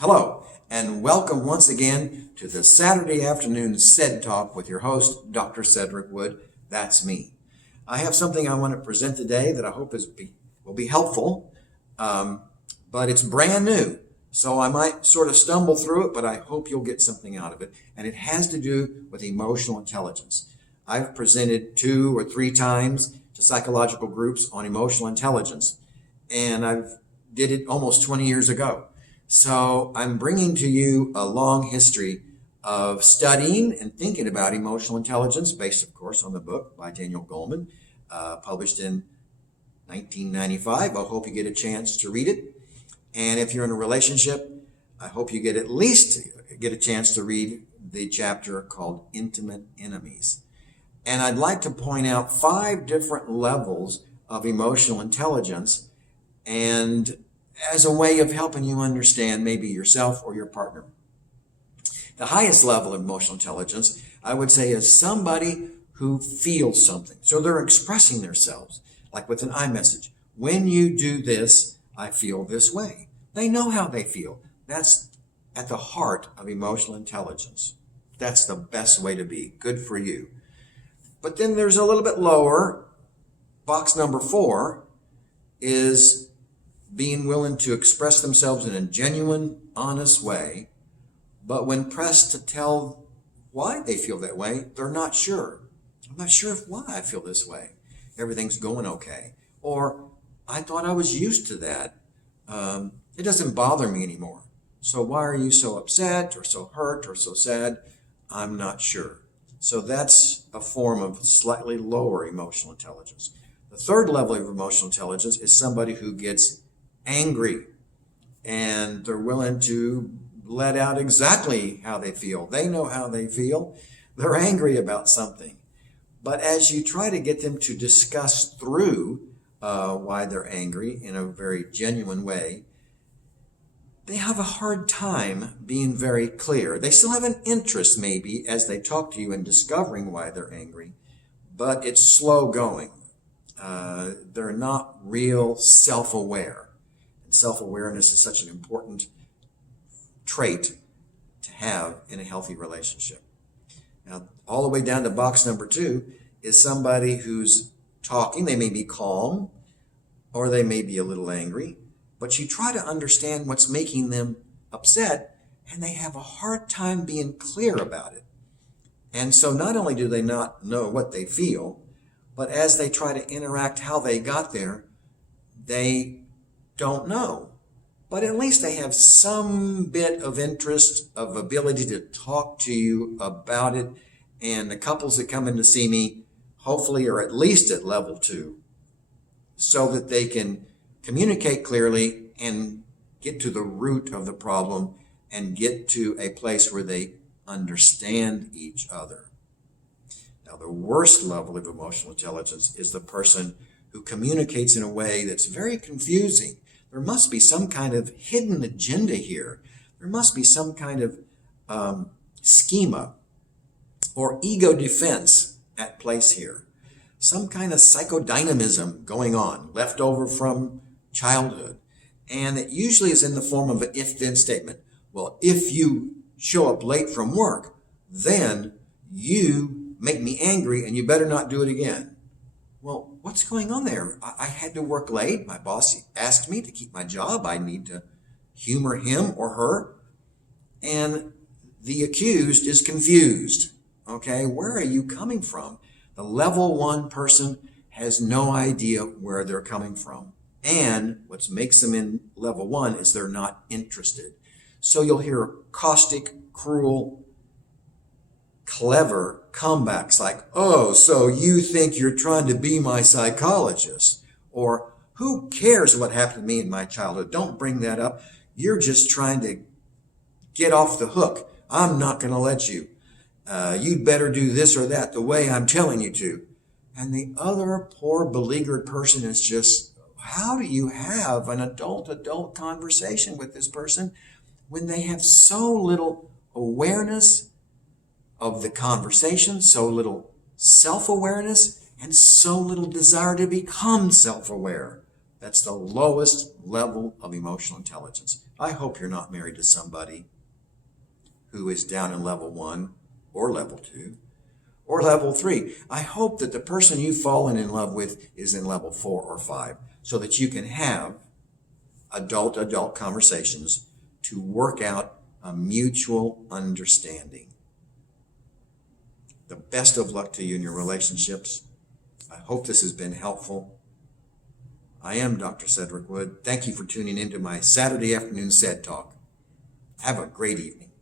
Hello, and welcome once again to the Saturday afternoon SED Talk with your host, Dr. Cedric Wood. That's me. I have something I want to present today that I hope will be helpful, but it's brand new. So I might sort of stumble through it, but I hope you'll get something out of it. And it has to do with emotional intelligence. I've presented 2 or 3 times to psychological groups on emotional intelligence, and I've did it almost 20 years ago. So I'm bringing to you a long history of studying and thinking about emotional intelligence, based, of course, on the book by Daniel Goleman, published in 1995. I hope you get a chance to read it. And if you're in a relationship, I hope you at least get a chance to read the chapter called Intimate Enemies. And I'd like to point out 5 different levels of emotional intelligence, and as a way of helping you understand maybe yourself or your partner. The highest level of emotional intelligence, I would say, is somebody who feels something. So they're expressing themselves, like with an iMessage. When you do this, I feel this way. They know how they feel. That's at the heart of emotional intelligence. That's the best way to be. Good for you. But then there's a little bit lower. Box number 4 is being willing to express themselves in a genuine, honest way, but when pressed to tell why they feel that way, they're not sure. I'm not sure why I feel this way. Everything's going okay. Or, I thought I was used to that. It doesn't bother me anymore. So why are you so upset or so hurt or so sad? I'm not sure. So that's a form of slightly lower emotional intelligence. The third level of emotional intelligence is somebody who gets angry, and they're willing to let out exactly how they feel. They know how they feel. They're angry about something. But as you try to get them to discuss through why they're angry in a very genuine way, they have a hard time being very clear. They still have an interest maybe as they talk to you in discovering why they're angry, but it's slow going. They're not real self-aware. Self-awareness is such an important trait to have in a healthy relationship. Now, all the way down to box number 2 is somebody who's talking. They may be calm or they may be a little angry, but you try to understand what's making them upset, and they have a hard time being clear about it. And so not only do they not know what they feel, but as they try to interact how they got there, they don't know. But at least they have some bit of interest, of ability to talk to you about it. And the couples that come in to see me hopefully are at least at level 2, so that they can communicate clearly and get to the root of the problem and get to a place where they understand each other. Now, the worst level of emotional intelligence is the person who communicates in a way that's very confusing. There must be some kind of hidden agenda here. There must be some kind of schema or ego defense at place here. Some kind of psychodynamism going on, left over from childhood. And it usually is in the form of an if-then statement. Well, if you show up late from work, then you make me angry and you better not do it again. Well, what's going on there? I had to work late. My boss asked me to keep my job. I need to humor him or her. And the accused is confused. Okay, where are you coming from? The level 1 person has no idea where they're coming from. And what makes them in level 1 is they're not interested. So you'll hear caustic, cruel, clever comebacks like, oh, so you think you're trying to be my psychologist? Or, who cares what happened to me in my childhood? Don't bring that up. You're just trying to get off the hook. I'm not going to let you. You'd better do this or that the way I'm telling you to. And the other poor beleaguered person is just, how do you have an adult conversation with this person when they have so little awareness of the conversation, so little self-awareness, and so little desire to become self-aware? That's the lowest level of emotional intelligence. I hope you're not married to somebody who is down in level 1 or level 2 or level 3. I hope that the person you've fallen in love with is in level 4 or 5 so that you can have adult conversations to work out a mutual understanding. The best of luck to you in your relationships. I hope this has been helpful. I am Dr. Cedric Wood. Thank you for tuning into my Saturday afternoon SED Talk. Have a great evening.